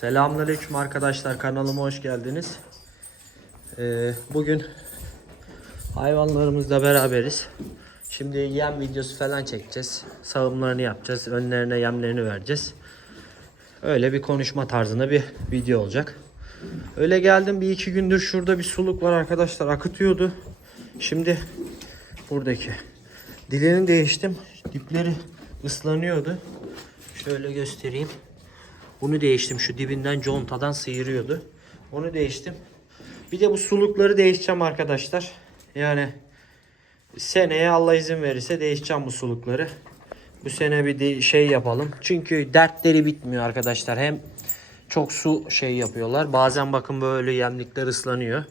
Selamünaleyküm arkadaşlar kanalıma hoş geldiniz. Ee, bugün hayvanlarımızla beraberiz. Şimdi yem videosu falan çekeceğiz. Sağımlarını yapacağız. Önlerine yemlerini vereceğiz. Öyle bir konuşma tarzında bir video olacak. Öyle geldim bir iki gündür şurada bir suluk var arkadaşlar akıtıyordu. Şimdi buradaki dilini değiştim. Dipleri ıslanıyordu. Şöyle göstereyim. Bunu değiştim. Şu dibinden contadan sıyırıyordu. Onu değiştim. Bir de bu sulukları değişeceğim arkadaşlar. Yani seneye Allah izin verirse değişeceğim bu sulukları. Bu sene bir şey yapalım. Çünkü dertleri bitmiyor arkadaşlar. Hem çok su şey yapıyorlar. Bazen bakın böyle yemlikler ıslanıyor.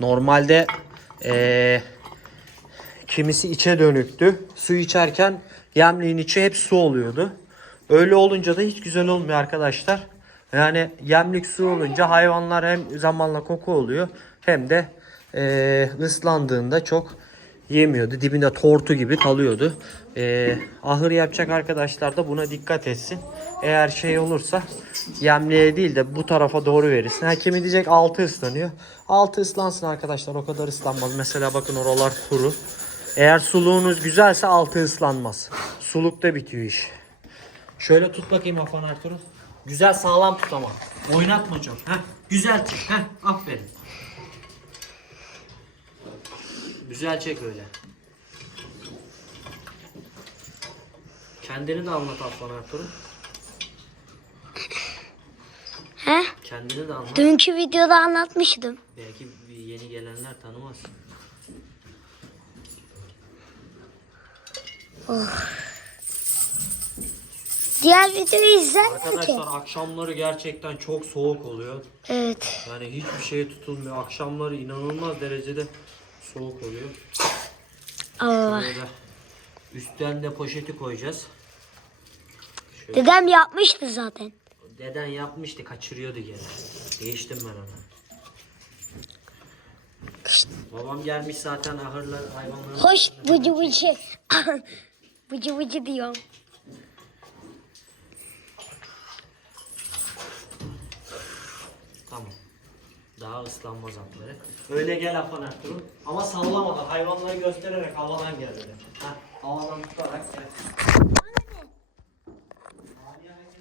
Normalde eee kimisi içe dönüktü. Su içerken yemliğin içi hep su oluyordu. Öyle olunca da hiç güzel olmuyor arkadaşlar. Yani yemlik su olunca hayvanlar hem zamanla koku oluyor hem de eee, ıslandığında çok yemiyordu. Dibinde tortu gibi kalıyordu. Eee, ahır yapacak arkadaşlar da buna dikkat etsin. Eğer şey olursa yemliğe değil de bu tarafa doğru verirsin. Ha kimi diyecek altı ıslanıyor. Altı ıslansın arkadaşlar o kadar ıslanmaz. Mesela bakın oralar kuru. Eğer suluğunuz güzelse altı ıslanmaz. Sulukta bitiyor iş. Şöyle tut bakayım Afan Ertuğrul. Güzel sağlam tut ama. Oynatma çok. Heh, güzel tut. Heh, aferin. Güzel çek öyle. Kendini de anlat Afan Ertuğrul. He? Kendini de anlat. Dünkü videoda anlatmıştım. Belki yeni gelenler tanımaz. Diğer videoyu izler misin ki? Arkadaşlar akşamları gerçekten çok soğuk oluyor. Evet. Yani hiçbir şeye tutulmuyor. Akşamları inanılmaz derecede soğuk oluyor. Allah. Üstten de poşeti koyacağız. Dedem yapmıştı zaten. Deden yapmıştı, kaçırıyordu gene. Değiştim ben onu. Babam gelmiş zaten ahırlar hayvanları. Hoş bıcı bıcı. bıcı bıcı diyorum. Tamam. Daha ıslanmaz atları. Öyle gel Afan Ertuğrul. Ama sallamadan, hayvanları göstererek havadan gel öyle. Ha, havadan tutarak gel.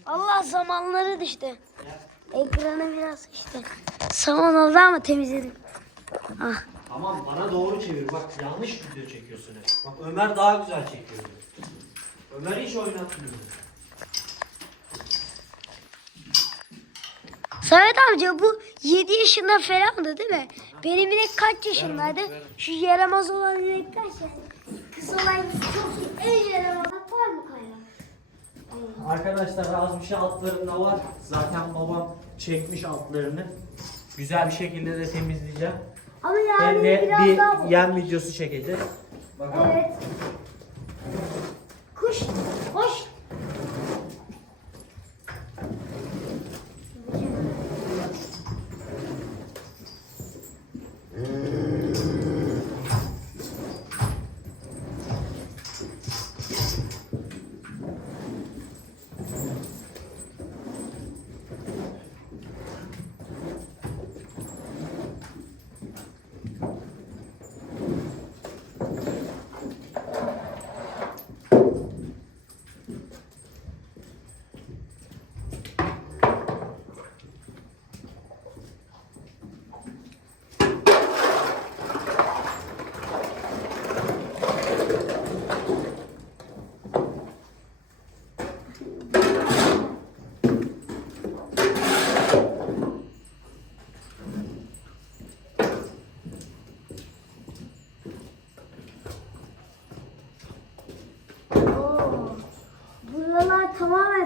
Allah zamanları düştü. Ekranı biraz işte. Saman oldu ama temizledim. Ah. Tamam bana doğru çevir. Bak yanlış video çekiyorsun hep. Bak Ömer daha güzel çekiyordu. Ömer hiç oynatmıyor. Samet amca bu 7 yaşında falandı değil mi? Benim inek kaç yaşındaydı? Şu yaramaz olan inek kaç yaşında? Kız olan çok en yaramaz var mı Kayra? Arkadaşlar az bir şey altlarında var. Zaten babam çekmiş altlarını. Güzel bir şekilde de temizleyeceğim. Ama Hem yani de biraz daha bir bu. yem videosu çekeceğiz. Bakalım. Evet.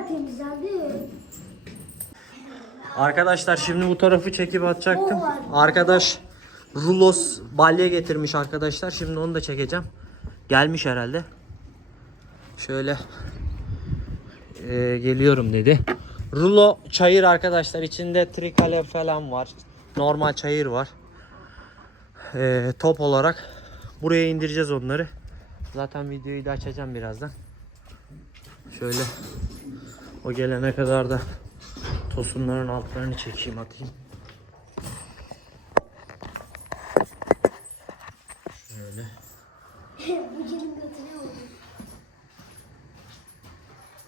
Temizlendi. Arkadaşlar şimdi bu tarafı çekip atacaktım. Arkadaş rulos balya getirmiş arkadaşlar. Şimdi onu da çekeceğim. Gelmiş herhalde. Şöyle e, geliyorum dedi. Rulo çayır arkadaşlar. içinde trikale falan var. Normal çayır var. E, top olarak buraya indireceğiz onları. Zaten videoyu da açacağım birazdan. Şöyle o gelene kadar da Tosunların altlarını çekeyim atayım. Şöyle. Bıcının götüne vurdu.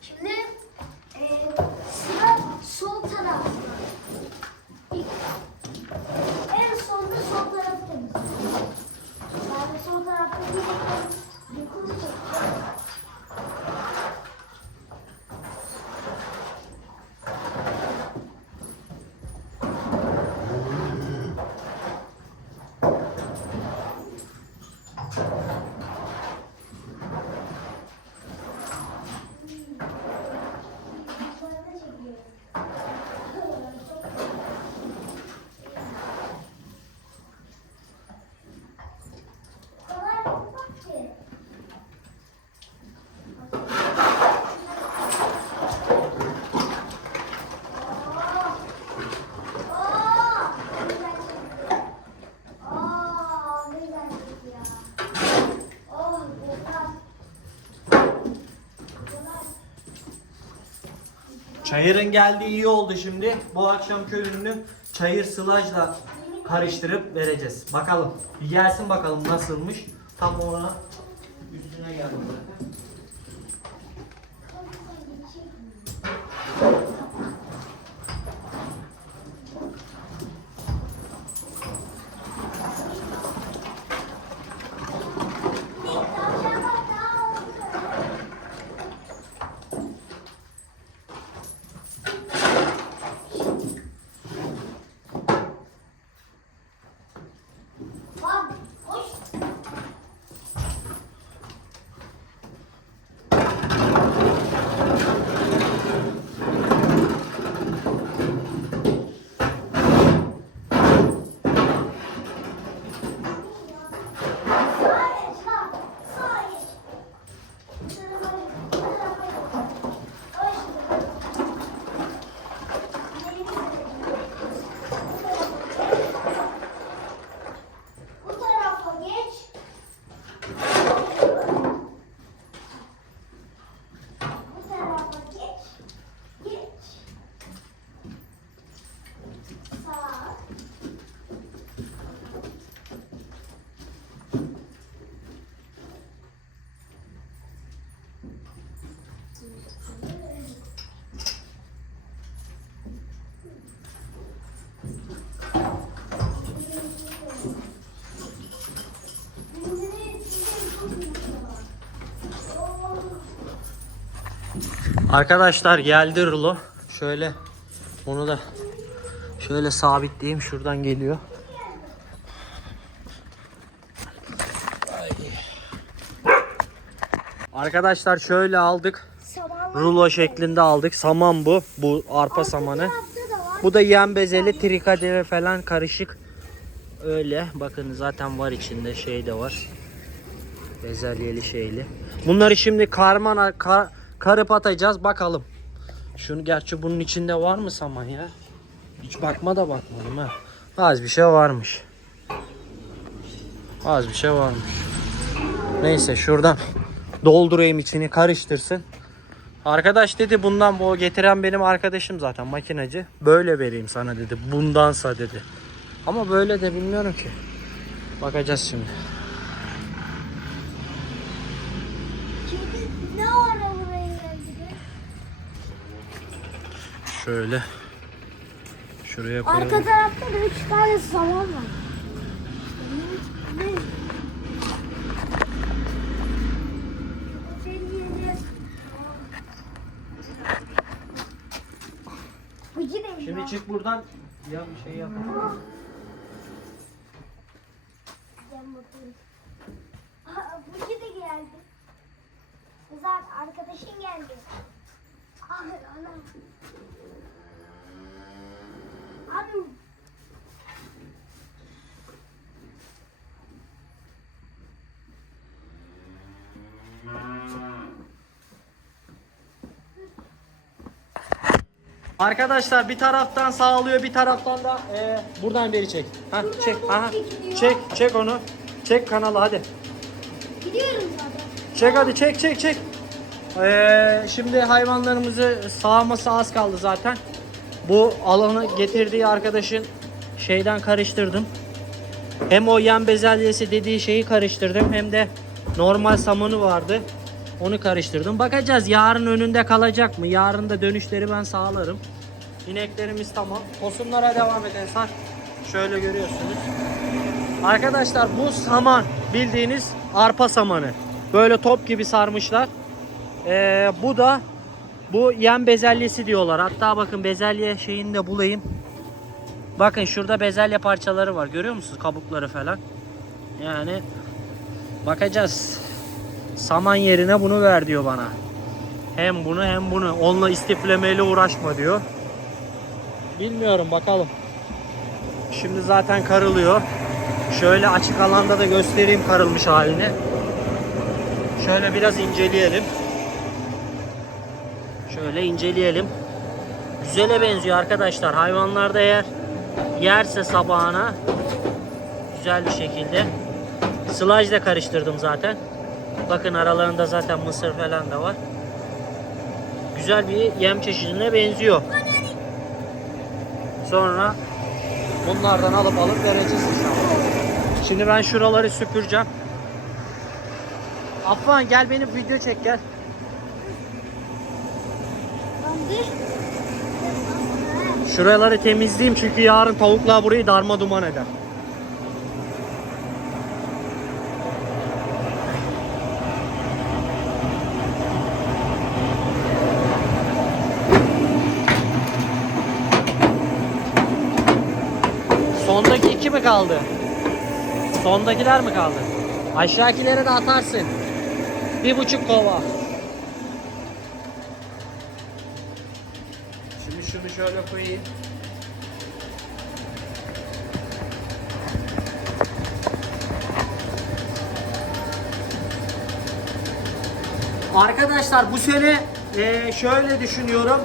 Şimdi e, sıra sol tarafta. İlk, en sonunda sol tarafı temizliyoruz. Yani sol tarafta bir yukarı çekiyor. Yukarıda çekiyor. Kolay olmaz ki. Çayırın geldiği iyi oldu şimdi. Bu akşam ürünü çayır sılajla karıştırıp vereceğiz. Bakalım. Bir gelsin bakalım nasılmış. Tam ona üstüne geldi zaten. Bak, hoş. Sağa geç lan, sağa geç. Bu tarafa geç, bu tarafa geç. Hoş. İleri gidelim. Bu tarafa geç. Bu tarafa geç. Geç. Sağ. Arkadaşlar geldi rulo. Şöyle onu da şöyle sabitleyeyim. Şuradan geliyor. Arkadaşlar şöyle aldık. Rulo şeklinde aldık. Saman bu. Bu arpa samanı. Bu da yem bezeli trikadeve falan karışık. Öyle. Bakın zaten var içinde şey de var. Bezelyeli şeyli. Bunları şimdi karmana kar, karıp atacağız bakalım. Şunu gerçi bunun içinde var mı saman ya? Hiç bakma da bakmadım ha. Az bir şey varmış. Az bir şey varmış. Neyse şuradan doldurayım içini karıştırsın. Arkadaş dedi bundan bu getiren benim arkadaşım zaten makinacı. Böyle vereyim sana dedi. Bundansa dedi. Ama böyle de bilmiyorum ki. Bakacağız şimdi. Çünkü ne ara buraya geldi? Şöyle. Şuraya koyalım. Arka tarafta da üç tane saman var. Şimdi çık buradan. Ya bir şey yap. Gel bakayım. Aa, Bıcı da geldi. Kızlar arkadaşın geldi. Ah ana. Abi Arkadaşlar bir taraftan sağlıyor bir taraftan da e, buradan beri çek. Ha çek. Aha. Çek çek onu. Çek kanalı hadi. gidiyorum zaten. Çek hadi çek çek çek. Ee, şimdi hayvanlarımızı sağması az kaldı zaten. Bu alanı getirdiği arkadaşın şeyden karıştırdım. Hem o yan bezelyesi dediği şeyi karıştırdım hem de normal samanı vardı. Onu karıştırdım. Bakacağız yarın önünde kalacak mı? Yarın da dönüşleri ben sağlarım. İneklerimiz tamam. Tosunlara devam et Ensar. Şöyle görüyorsunuz. Arkadaşlar bu saman bildiğiniz arpa samanı. Böyle top gibi sarmışlar. Ee, bu da bu yem bezelyesi diyorlar. Hatta bakın bezelye şeyini de bulayım. Bakın şurada bezelye parçaları var. Görüyor musunuz? Kabukları falan. Yani bakacağız. Saman yerine bunu ver diyor bana. Hem bunu hem bunu. Onunla istiflemeyle uğraşma diyor. Bilmiyorum bakalım. Şimdi zaten karılıyor. Şöyle açık alanda da göstereyim karılmış halini. Şöyle biraz inceleyelim. Şöyle inceleyelim. Güzele benziyor arkadaşlar. Hayvanlarda eğer yerse sabahına güzel bir şekilde. Sılaj da karıştırdım zaten. Bakın aralarında zaten mısır falan da var. Güzel bir yem çeşidine benziyor. Sonra bunlardan alıp alıp vereceğiz inşallah. Şimdi ben şuraları süpüreceğim. Affan gel benim video çek gel. Şuraları temizleyeyim çünkü yarın tavuklar burayı darma duman eder. Sondaki iki mi kaldı? Sondakiler mi kaldı? Aşağıkileri de atarsın. Bir buçuk kova. Şimdi şunu şöyle koyayım. Arkadaşlar bu sene e, şöyle düşünüyorum.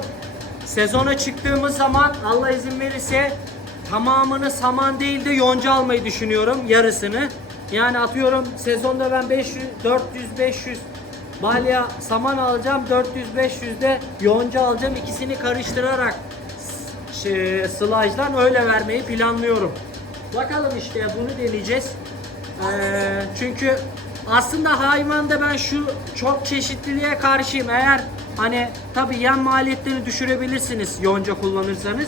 Sezona çıktığımız zaman Allah izin verirse tamamını saman değil de yonca almayı düşünüyorum yarısını. Yani atıyorum sezonda ben 500 400 500 balya saman alacağım 400 500 de yonca alacağım ikisini karıştırarak şey, slajdan öyle vermeyi planlıyorum. Bakalım işte bunu deneyeceğiz. Ee, çünkü aslında hayvanda ben şu çok çeşitliliğe karşıyım. Eğer hani tabi yan maliyetlerini düşürebilirsiniz yonca kullanırsanız.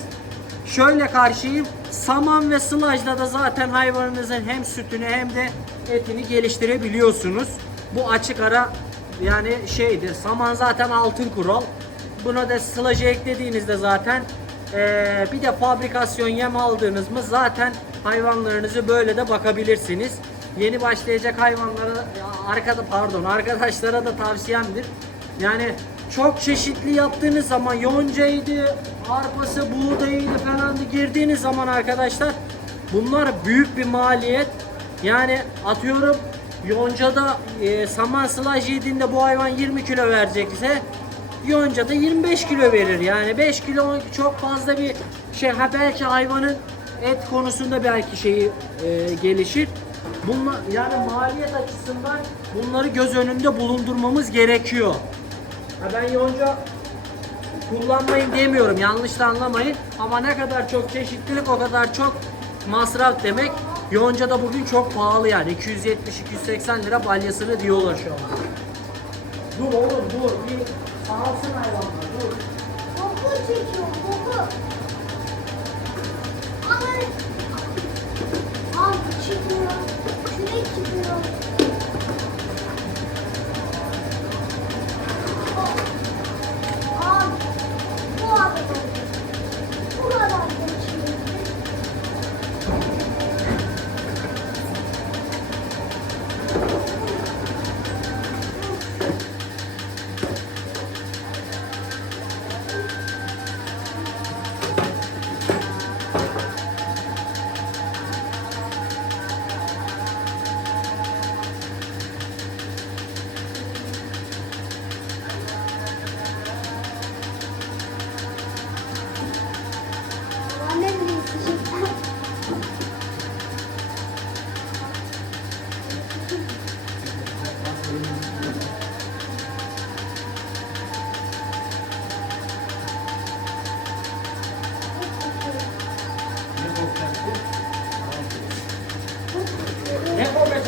Şöyle karşıyım. Saman ve slajla da zaten hayvanınızın hem sütünü hem de etini geliştirebiliyorsunuz. Bu açık ara yani şeydir. Saman zaten altın kural. Buna da slajı eklediğinizde zaten eee, bir de fabrikasyon yem aldığınız mı zaten hayvanlarınızı böyle de bakabilirsiniz. Yeni başlayacak hayvanlara arkada pardon arkadaşlara da tavsiyemdir. Yani çok çeşitli yaptığınız zaman yoncaydı, arpası, buğdayıydı falan girdiğiniz zaman arkadaşlar bunlar büyük bir maliyet. Yani atıyorum yoncada e, saman sılaj yediğinde bu hayvan 20 kilo verecekse yoncada 25 kilo verir. Yani 5 kilo çok fazla bir şey. Ha belki hayvanın et konusunda belki şeyi e, gelişir. Bunlar yani maliyet açısından bunları göz önünde bulundurmamız gerekiyor. Ha ben yonca kullanmayın demiyorum. Yanlış da anlamayın. Ama ne kadar çok çeşitlilik o kadar çok masraf demek. Yonca da bugün çok pahalı yani. 270-280 lira balyasını diyorlar şu an. Dur oğlum dur. Bir sağalsın hayvanlar dur. Koku çekiyor koku. Al. Al çıkıyor. Kürek çıkıyor.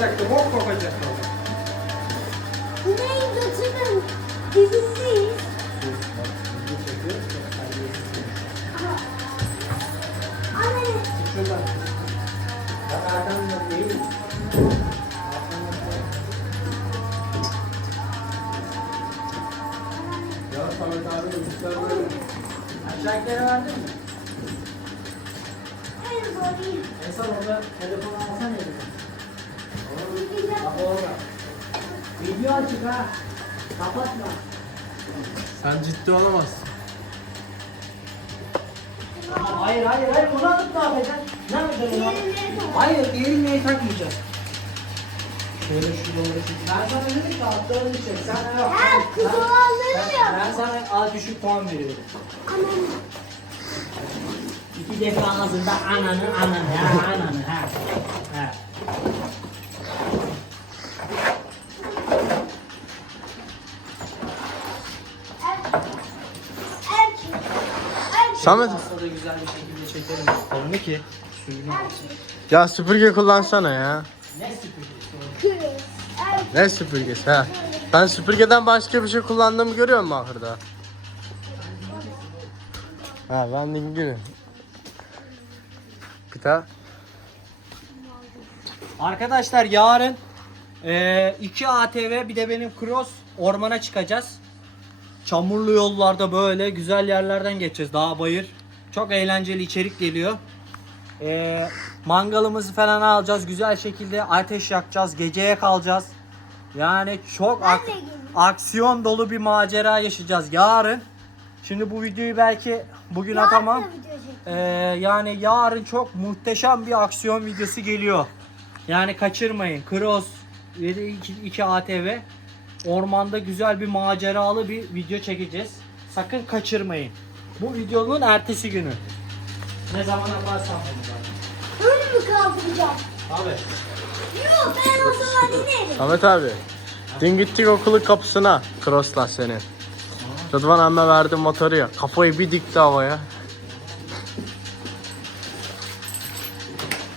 Kokacaktı, bok kokacaktı. Bu neyin götürün dizisiyiz. Anne. Şuradan. Bak arkamda değil mi? Ya Samet abi üstler böyle. Aşağıdakileri verdin mi? En zoru. En son orada telefonu alsana elime. Bak orada. Video açık ha. Kapatma. Sen ciddi olamazsın. Hayır hayır hayır bunu alıp ne yapacaksın? Ne yapacaksın onu? Hayır diğerini takmayacağız. Şöyle şu doğru çek. Ben sana dedim ki altlarını çek. Sen yok. Ha kız olanları mı Ben, sana az düşük puan veriyorum. Anne. İki defa ağzında ananı ananı ha ananı ha. Samet Pasta da güzel bir şekilde çekelim. Kolunu ki suyunu alsın. ya süpürge kullansana ya. Ne süpürgesi. Ne süpürgesi ha? Ben süpürgeden başka bir şey kullandığımı görüyor musun ahırda? Ha ben. Bir daha. Arkadaşlar yarın eee, iki ATV bir de benim cross ormana çıkacağız. Çamurlu yollarda böyle güzel yerlerden geçeceğiz. Dağ bayır. Çok eğlenceli içerik geliyor. Eee, mangalımızı falan alacağız. Güzel şekilde ateş yakacağız. Geceye kalacağız. Yani çok ak- aksiyon dolu bir macera yaşayacağız yarın. Şimdi bu videoyu belki bugün atamam. Yarın çek. Ee, yani yarın çok muhteşem bir aksiyon videosu geliyor. Yani kaçırmayın. Cross 2, 2 ATV ormanda güzel bir maceralı bir video çekeceğiz. Sakın kaçırmayın. Bu videonun ertesi günü. Ne zaman yaparsam. Böyle mi kaldıracağım? Abi. Yok ben o zaman inerim. Samet abi. Dün gittik okulun kapısına. Cross'la seni. Rıdvan amme verdi motoru ya. Kafayı bir dikti havaya.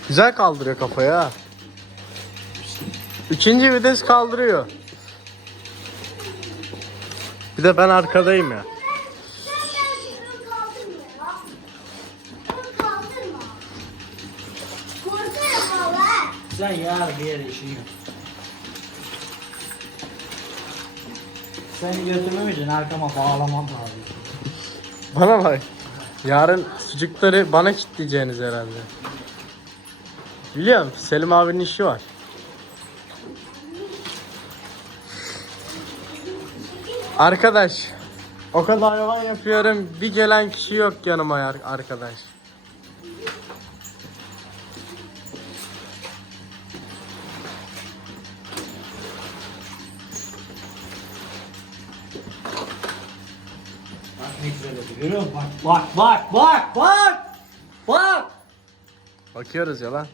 Güzel kaldırıyor kafayı ha. İkinci vites kaldırıyor. Bir de ben arkadayım ya. Sen yar bir yere işin yok. Seni götürmemeyeceksin arkama bağlamam lazım. Bana bak. Yarın sucukları bana kitleyeceğiniz herhalde. Biliyorum Selim abinin işi var. Arkadaş o kadar hayvan yapıyorum bir gelen kişi yok yanıma ya arkadaş. Bak ne güzel oldu görüyor musun? Bak bak bak bak bak. Bak. Bakıyoruz ya lan.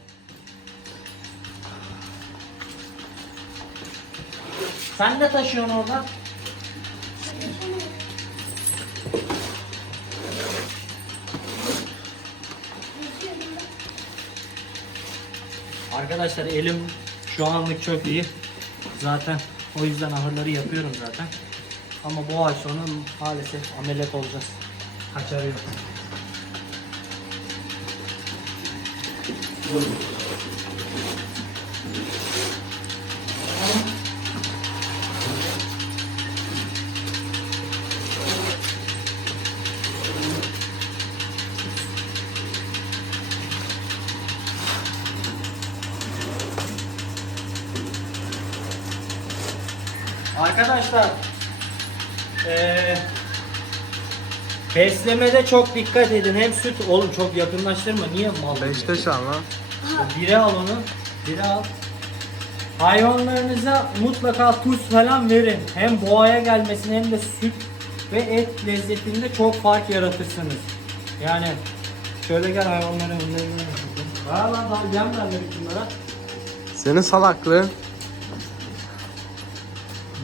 Sen de taşıyorsun orada. Arkadaşlar elim şu anlık çok iyi. Zaten o yüzden ahırları yapıyorum zaten. Ama bu ay sonu maalesef ameliyat olacağız. Kaçarı yok. Arkadaşlar eee beslemede çok dikkat edin. Hem süt oğlum çok yakınlaştırma. Niye mal? Beşte şu an lan. Bire al onu. Bire al. Hayvanlarınıza mutlaka tuz falan verin. Hem boğaya gelmesini hem de süt ve et lezzetinde çok fark yaratırsınız. Yani şöyle gel hayvanların önlerine. Var lan daha yem vermedik bunlara. Senin salaklığın.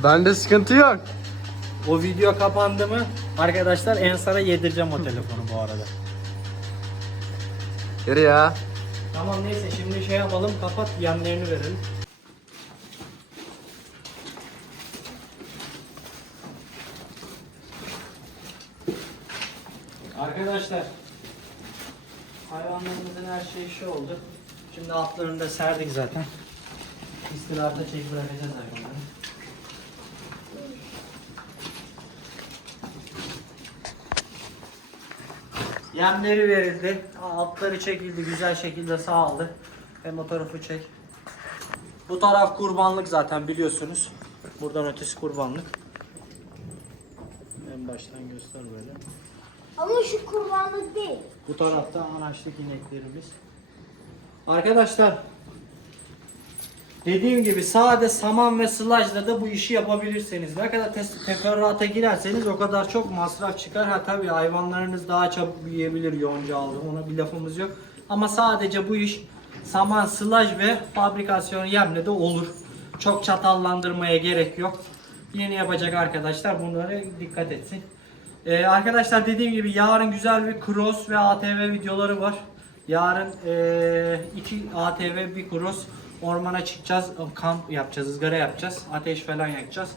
Bende sıkıntı yok. O video kapandı mı arkadaşlar Ensar'a yedireceğim o telefonu bu arada. Yürü ya. Tamam neyse şimdi şey yapalım kapat yanlarını verelim. Arkadaşlar hayvanlarımızın her şeyi şey oldu. Şimdi altlarını da serdik zaten. İstilata çekip bırakacağız hayvanları. Yemleri verildi. Altları çekildi. Güzel şekilde sağladı. Hem o tarafı çek. Bu taraf kurbanlık zaten biliyorsunuz. Buradan ötesi kurbanlık. En baştan göster böyle. Ama şu kurbanlık değil. Bu tarafta anaçlık ineklerimiz. Arkadaşlar dediğim gibi sade saman ve sılajla da bu işi yapabilirsiniz. Ne kadar teferruata girerseniz o kadar çok masraf çıkar. Ha tabii hayvanlarınız daha çabuk büyüyebilir yonca aldı. Ona bir lafımız yok. Ama sadece bu iş saman, sılaj ve fabrikasyon yemle de olur. Çok çatallandırmaya gerek yok. Yeni yapacak arkadaşlar bunlara dikkat etsin. Ee, arkadaşlar dediğim gibi yarın güzel bir cross ve ATV videoları var. Yarın ee, iki ATV bir cross ormana çıkacağız. Kamp yapacağız, ızgara yapacağız. Ateş falan yakacağız.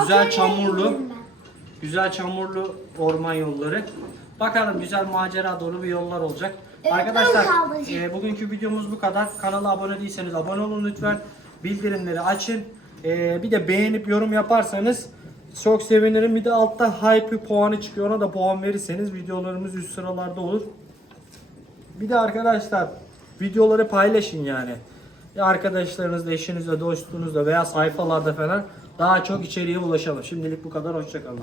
Güzel çamurlu. Güzel çamurlu orman yolları. Bakalım güzel macera dolu bir yollar olacak. Evet, Arkadaşlar e, bugünkü videomuz bu kadar. Kanala abone değilseniz abone olun lütfen. Bildirimleri açın. E, bir de beğenip yorum yaparsanız çok sevinirim. Bir de altta hype puanı çıkıyor. Ona da puan verirseniz videolarımız üst sıralarda olur. Bir de arkadaşlar videoları paylaşın yani. Ya arkadaşlarınızla, eşinizle, dostunuzla veya sayfalarda falan daha çok içeriye ulaşalım. Şimdilik bu kadar. Hoşçakalın.